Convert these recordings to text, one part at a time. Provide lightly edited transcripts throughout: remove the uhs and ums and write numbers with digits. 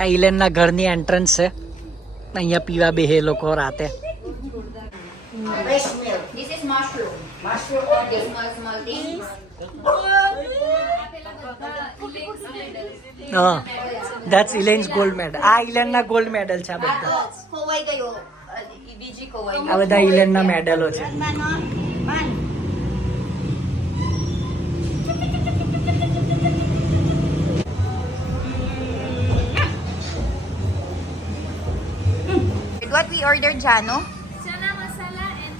આ ઇલેનના ઘરની એન્ટ્રન્સ છે. અહીંયા પીવા બેહે લોકો રાતે. Fresh milk. This is mushroom. Mushroom or The small things. હા, ધેટ્સ ઇલેન્સ ગોલ્ડ મેડલ. આ ઇલેનના ગોલ્ડ મેડલ છે આ આ બધા. તો ખોવાઈ ગયો. બીજી ખોવાઈ આ બધા ઇલેનના મેડલો છે. What we ordered, Jano? Chana masala and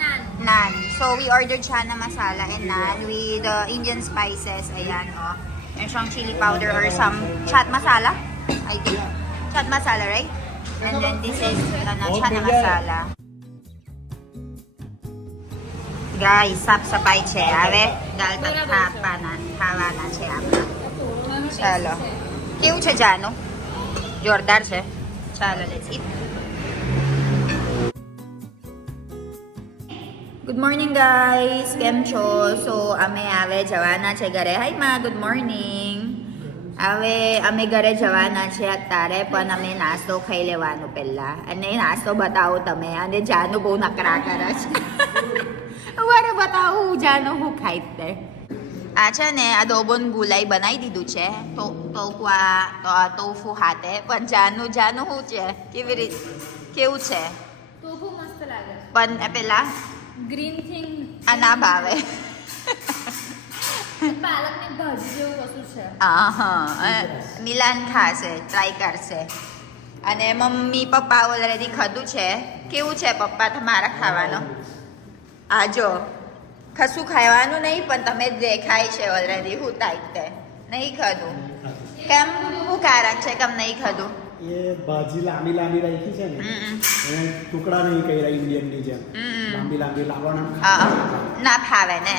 naan. Naan. So we ordered chana masala and naan with Indian spices. Ayan, oh. And some chili powder or some chat masala. I think. Chat masala, right? And then this is chana masala. Guys, sap-sapay છે. હવે દાલ ભાત ખાવાના છે આપણે. ચાલો. કેવું છે જાનું? જોરદાર છે. ચાલો, let's eat. Good morning guys! કેમ છો? So અમે હવે જવાના છે ઘરે. હાય માં, good morning. હવે અમે ઘરે જવાના છે અત્યારે, પણ અમે નાસ્તો ખાઈ લેવાનું પહેલા. અને નાસ્તો બતાવો તમે. અને જાનું બહુ નકરા કરે છે. વારે બતાવું જાનું હું ખાઈ તે. આ છે ને આ દોબોન ગુલાઈ બનાવી દીધું છે ટોફુ હાથે. પણ જાનું શું છે? કેવી રીતે કેવું છે? ટોફુ મસ્ત લાગે. પણ પેલા ગ્રીન થિંગ આ ના ભાવે. પાલકની ભાજી જેવું વસ્તુ છે. હા, મિલાન ખાશે, ટ્રાય કરશે. અને મમ્મી પપ્પા ઓલરેડી ખાધું છે. કેવું છે પપ્પા તમારા ખાવાનો? આ જો કશું ખાવાનું નહીં, પણ તમે દેખાય છે ઓલરેડી હું ટાઈપ તે નહીં ખાધું. કેમ? શું કારણ છે કેમ નહીં ખાધું? એ ભાજી લાંબી લાંબી રાખી છે ને, એને ટુકડા નહીં કર્યા ઇન્ડિયનની જેમ. લાંબી લાંબી લાવવાના ના ફાવે ને.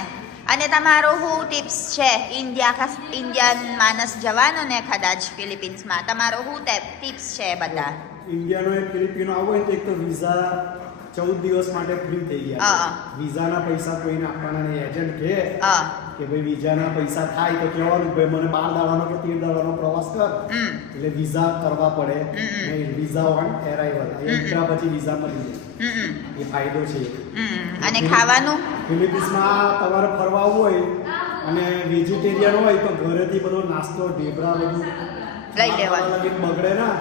અને તમારો શું ટિપ્સ છે ઇન્ડિયન માણસ જવાનો ને કદાચ ફિલિપિન્સમાં, તમારો શું ટિપ્સ છે બધા? ઇન્ડિયાનો એક ફિલિપિનો આવો હોય તો એક તો વિઝા 14 દિવસ માટે ફ્રી થઈ ગયા. વિઝાના પૈસા કોઈને આપવાના નહીં. એજન્ટ કે ભાઈ વિઝાના પૈસા થાય તો કહેવાનું ભાઈ મને 12 દાડાનો કે 13 દાડાનો પ્રવાસ કર, એટલે વિઝા કરવા પડે. વિઝા ઓન એરાઇવલ ત્યાં પછી વિઝા મળી જાય. એ ફાયદો છે. અને ખાવાનું ફિલિપિન્સમાં તમારે ફરવા આવવું હોય અને વેજીટેરિયન હોય તો ઘરેથી બધો નાસ્તો ઢેબરા બધું લઈ લેવાનું. બગડે ના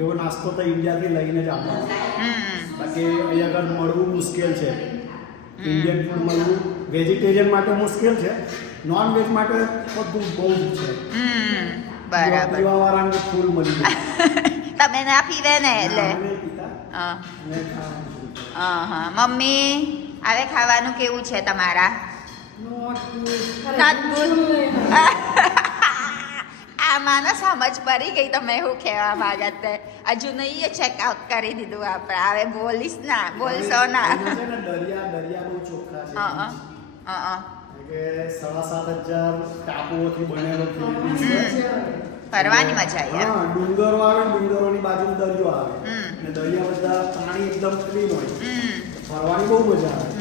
એવો નાસ્તો તો ઇન્ડિયાથી લઈને જ આપવાનો. બાકી અહીંયા આગળ મળવું મુશ્કેલ છે. ઇન્ડિયન ફૂડ મળવું વેજીટેરિયન માટે મુશ્કેલ છે. નોન વેજ માટે બધું બહુ જ છે. બરાબર. પીવાવાળાને ફૂલ મળી જાય. તમે ના પીવે ને એટલે. હા. મમ્મી હવે ખાવાનું કેવું છે તમારા? આમાં ના સમજ પડી ગઈ તમે શું કહેવા માંગત તે. હજુ નહીં ચેકઆઉટ કરી દીધું આપણે. હવે બોલીશ ના, બોલશો ના. દરિયા બહુ ચોખ્ખા છે. 7,500 ટાપુઓથી બનેલો ફિલિપિન્સ છે. ફરવાની મજા આવી. હા, ડુંગરો આવે, ડુંગરોની બાજુ દરિયો આવે. અને દરિયા બધા પાણી એકદમ ક્લીન હોય. ફરવાની બહુ મજા આવે.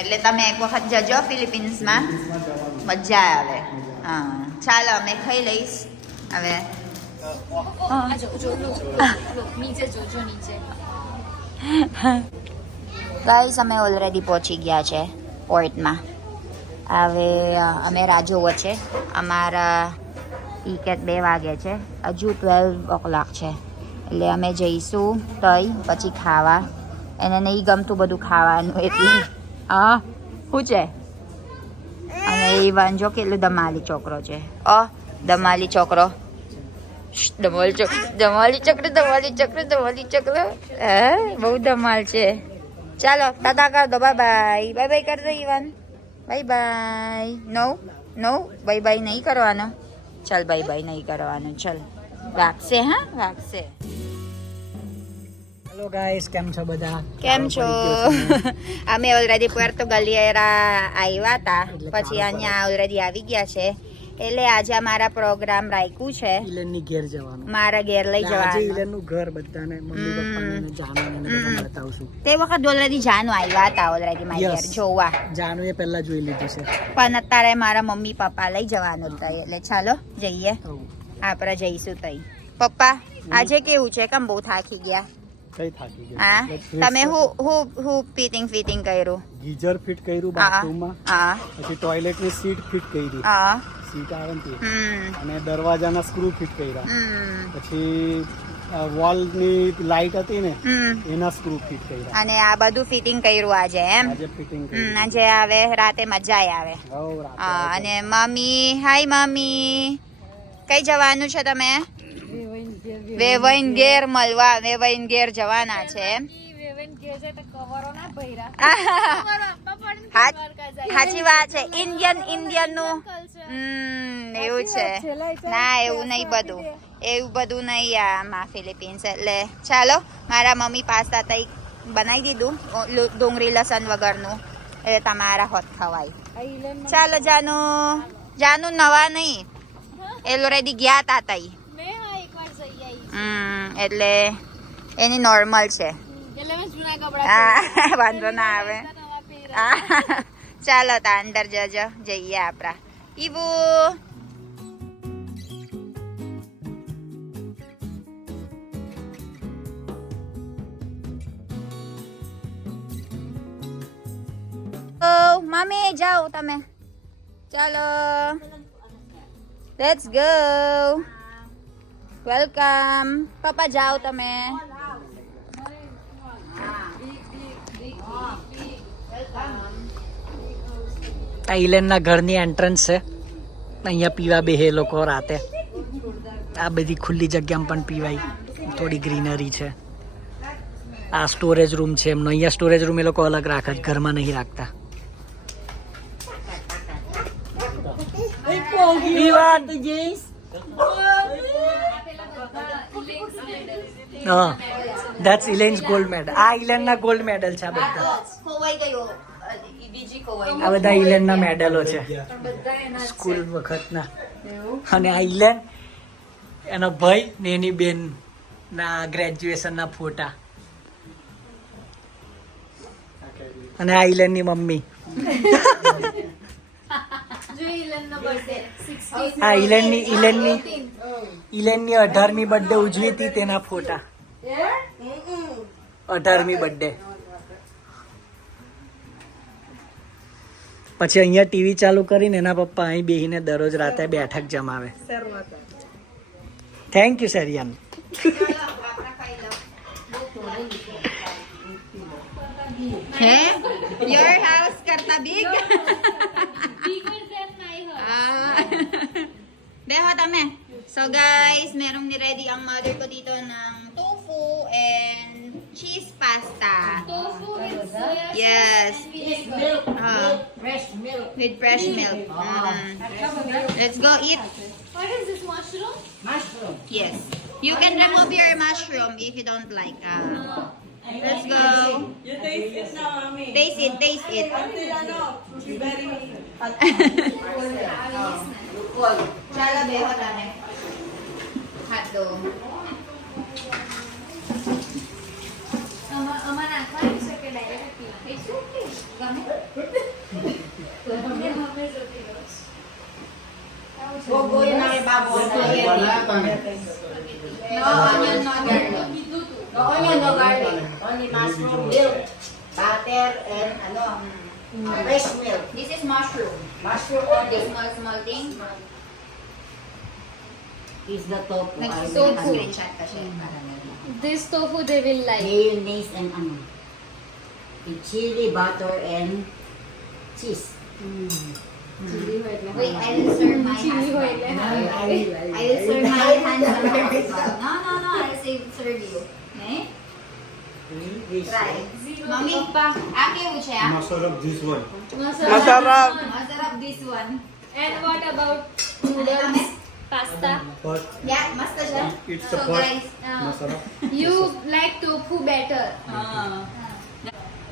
એટલે તમે એક વખત જજો ફિલિપિન્સમાં, મજા આવે. હા, ચાલો અમે ખાઈ લઈશ હવે. નીચે જોજો નીચે. ગાઈસ અમે ઓલરેડી પહોંચી ગયા છે પોર્ટમાં. હવે અમે રાજોવો છે. અમારા ટિકિટ 2 વાગે છે. હજુ 12 o'clock છે. એટલે અમે જઈશું તઈ પછી ખાવા. એને નહીં ગમતું બધું ખાવાનું એટલે હા શું છે. અને એ વાંજો કેટલું દમાલી છોકરો છે. દમાલી છોકરો. દમાલી છોકરો હે બહુ ધમાલ છે. ચાલો ટાટા કર દો. Bye bye. બાય બાય કરી દો Ivaan. Bye bye. No bye bye નહીં કરવાનો. ચાલ બાય બાય નહીં કરવાનું. ચાલ વાગશે. હા વાગશે. હેલો ગાઈસ, કેમ છો બધા? કેમ છો? અમે ઓલરેડી પોર્ટુગલિયરા આવ્યા હતા, પછી અહીંયા ઓલરેડી આવી ગયા છે. એટલે આજે અમારા પ્રોગ્રામ રાખ્યું છે ઇલેનની ઘેર જવાનું. મારા ઘેર લઈ આજે જવાનું. ઇલેનનું ઘર બધાને મમ્મી પપ્પાને જાનુને બધાને બતાવશું. તે વખત ઓલરેડી જાનુ આવ્યા હતા ઓલરેડી મારા ઘેર જોવા. જાનુએ પહેલા જોઈ લીધું છે. પણ અત્યારે મારા મમ્મી પપ્પા લઈ જવાનું હતા. એટલે ચાલો જઈએ. આપણે જઈશું તઈ. પપ્પા આજે કેવું છે? કેમ બહુ થાકી ગયા? કઈ થાકી ગઈ હા એટલે તમે હું ફિટિંગ કર્યું? ગીઝર ફિટ કર્યું હા બાથરૂમમાં, હા પછી ટોયલેટની સીટ ફિટ કરી, હા સીટ આવે ને તે, હમ અને દરવાજાના સ્ક્રૂ ફિટ કર્યા, હમ પછી વોલની લાઇટ હતી ને હમ એના સ્ક્રૂ ફિટ કર્યા. અને આ બધું ફિટિંગ કર્યું આજે એમ? આજે ફિટિંગ હમ, કર્યું. આજે આવે રાતે મજા આવે. હવ રાતે હા, આવજો. અને મમ્મી, હાય મમ્મી, કઈ જવાનું છે તમે? વેવઈન ઘેર મળવા, વેવઈન ઘેર જવાના છે એમ? સાચી વાત છે. ઇન્ડિયન નું એવું છે. ના એવું નહીં બધું, એવું બધું નહીં આમાં ફિલિપિન્સ. એટલે ચાલો, મારા મમ્મી પાસ્તા તઈ બનાવી દીધું ડુંગળી લસણ વગરનું, એટલે તમારા હોત ખવાય. ચાલો જાનું નવા નહીં, ઓલરેડી ગયા તા તઈ. એટલે એની નોર્મલ છે. હા, વાંધો ના આવે. ચાલો તા અંદર જઈએ આપડા. ઈબુ મમ્મી જાઓ તમે. ચાલો લેટ્સ ગો. વેલકમ. પપ્પા જાઓ તમે. થાઈલેન્ડના ઘરની એન્ટ્રન્સ છે. અહીંયા પીવા બેહે લોકો રાતે. આ બધી ખુલ્લી જગ્યામાં પણ પીવાય. થોડી ગ્રીનરી છે. આ સ્ટોરેજ રૂમ છે એમનો. અહીંયા સ્ટોરેજ રૂમ એ લોકો અલગ રાખે છે, ઘરમાં નહીં રાખતા. હા, ધેટ્સ ઇલેન્સ ગોલ્ડ મેડલ. આ ઇલેન્ડના ગોલ્ડ મેડલ છે આ બધા. ખોવાઈ ગયો. બીજી ખોવાઈ આ બધા ઇલેન્ડના મેડલો છે સ્કૂલ વખતના. અને આ ઇલેન્ડ, એનો ભાઈ ને એની બેન ના ગ્રેજ્યુએશનના ફોટા. અને આ ઇલેન્ડની મમ્મી. હા, ઇલેન્ડની 18મી બર્થડે ઉજવી હતી તેના ફોટા. 18મી બર્થડે. પછી અહીંયા ટીવી ચાલુ કરીને એના પપ્પા અહીં બેહીને દરરોજ રાતે બેઠક જમાવે. થેન્ક યુ સરિયાન. હે યોર હાઉસ કરતા big. Beho tame. So guys, merong ni-ready ang mother ko dito ng tofu and cheese pasta. Tofu with soya sauce Yes. and vinegar. Fresh milk. With fresh milk. Let's go eat. What is this, mushroom? Mushroom. Yes. You can remove your mushroom if you don't like. Let's go. You taste it now, Mami. Taste it, taste it. Chala beho tane. Hotdog. Ama નાખવાનું છે કે direct પીવાનું? It's okay. ગમે? અમે જ રોટી કરો છો. Bobo yun na kay Babo. No onion, no garlic. No onion, no garlic. Only mushroom, milk, butter, and fresh milk. This is mushroom. Mushroom The only. small thing. Is the tofu. Nag-screenshot pa siya. This tofu they will like. Mayonnaise and with chili, butter, and cheese. Wait, I will serve my husband. I will serve my husband. No, I will serve you. Okay? Try. Mami, કેવું છે આ? Masarap this one. Masarap. Masarap this one. And what about noodles, pasta? But Yeah, mast siya. it's So the first guys, masarap. You like tofu better.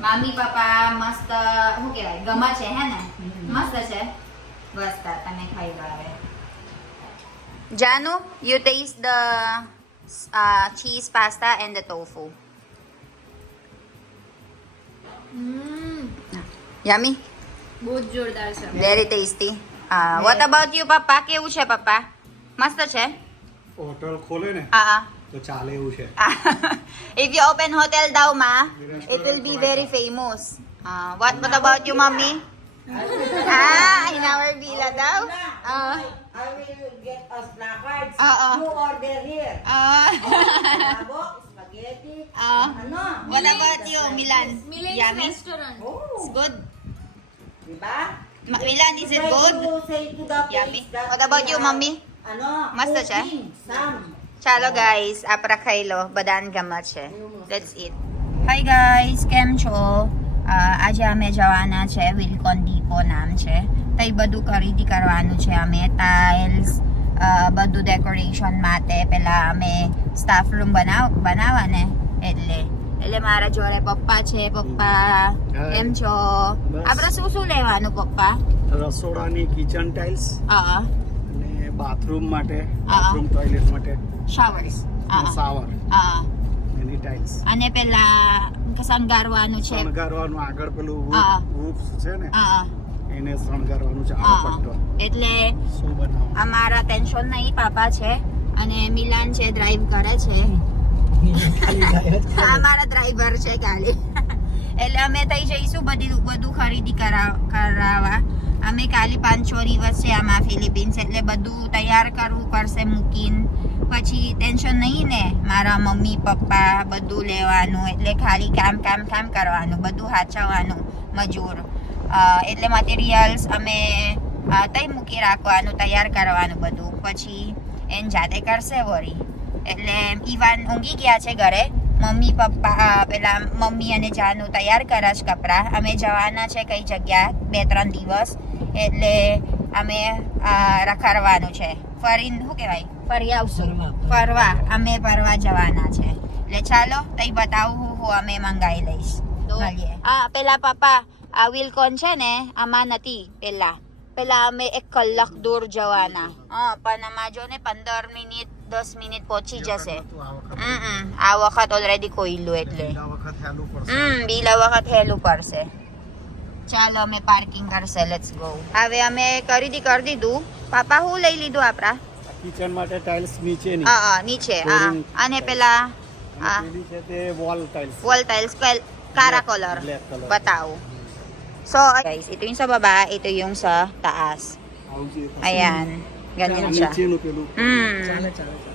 Mummy papa મસ્ત શું કહેવાય ગમા છે હે ને મસ્ત છે બસ તમે ખાઈ ભાવે Janu you taste the cheese pasta and the tofu yummy બહુ જ જોરદાર છે. very tasty what about you પપ્પા કેવું છે પપ્પા મસ્ત છે હોટલ ખોલે ને તો ચાલે એવું છે. If you open hotel daw, ma, it will be very famous. What about you, mommy? In our villa daw? I will get us placards. Oo. You order here. Labo, spaghetti. Ano? What about you, Milan? Milan's Yummy? restaurant. It's good. Diba? Milan, is it good? You say to the Yummy. place that What about we you, are, mommy? Ano? મસ્ત છે? cooking some. ચાલો guys આપણા ખાઈ લો બધાને ગમે છે. Let's it. Hi guys, કેમ છો? આજે અમે જવાના છે વિલકોન ડીપો નામ છે. તઈ બધું ખરીદી કરવાનું છે અમે, ટાઇલ્સ, બધું ડેકોરેશન માટે. પેલા અમે સ્ટાફ રૂમ બનાવવા ને એટલે મારા જોડે પપ્પા છે. પપ્પા કેમ છો? બસ. આપણે શું લેવાનું પપ્પા? રસોડાની કિચન ટાઇલ્સ હા, અને બાથરૂમ માટે, હા. બાથરૂમ ટોયલેટ માટે શાવર્સ. શાવર હા, એની ટાઇલ્સ. અને પેલા શણગારવાનું છે. શણગારવાનું આગળ પેલું હા. રૂફ છે ને હા, એને શણગારવાનું છે આ પટ્ટો. એટલે શું બનાવવાનું? અમારા ટેન્શન નહીં, પાપા છે અને મિલાન છે ડ્રાઈવ કરે છે. અમારા ડ્રાઈવર છે ખાલી. એટલે અમે તઈ જઈશું બધું ખરીદી કરાવવા. અમે ખાલી 5-6 દિવસ છે આમાં ફિલિપિન્સ, એટલે બધું તૈયાર કરવું પડશે મૂકીને. પછી ટેન્શન નહીં ને, મારા મમ્મી પપ્પા બધું લેવાનું, એટલે ખાલી કામ કરવાનું, બધું સાચવવાનું મજૂર. એટલે મટીરિયલ્સ અમે તઈ મૂકી રાખવાનું, તૈયાર કરવાનું બધું. પછી એને જાતે કરશે વળી. એટલે ઈવાન ઊંઘી ગયા છે ઘરે. મમ્મી પપ્પા પેલા મમ્મી અને જાનું તૈયાર કરે છે કપડાં. અમે જવાના છે કઈ જગ્યા 2-3 દિવસ, એટલે અમે રખડવાનું છે. ફરીને શું કહેવાય, ફરી આવશું ફરવા. અમે ફરવા જવાના છે, એટલે ચાલો તઈ બતાવું હું અમે મંગાવી લઈશ. મળીએ. પેલા પપ્પા આ વિલકોન છે ને આમાં નથી. પેલા અમે 1 કલાક દૂર જવાના. પણ આમાં જો ને 15 મિનિટ 10 મિનિટ પહોંચી જશે. આ વખત ઓલરેડી કોઈલું, એટલે બીલા વખત હેલું પડશે. ચાલો અમે પાર્કિંગ કરશે. Let's go. હવે અમે ખરીદી કરી દીધું. પાપા શું લઈ લીધું આપડા? કિચન માટે ટાઇલ્સ નીચેની. નીચે. અને પેલા પેલી છે તે wall tiles. wall tiles, kara color. Black color. Bataw. So, guys, ito yung sa baba, ito yung sa taas. આવું છે. Ayan. Ganyan siya. નીચેનું પેલું ચાલે ચાલે ચાલે.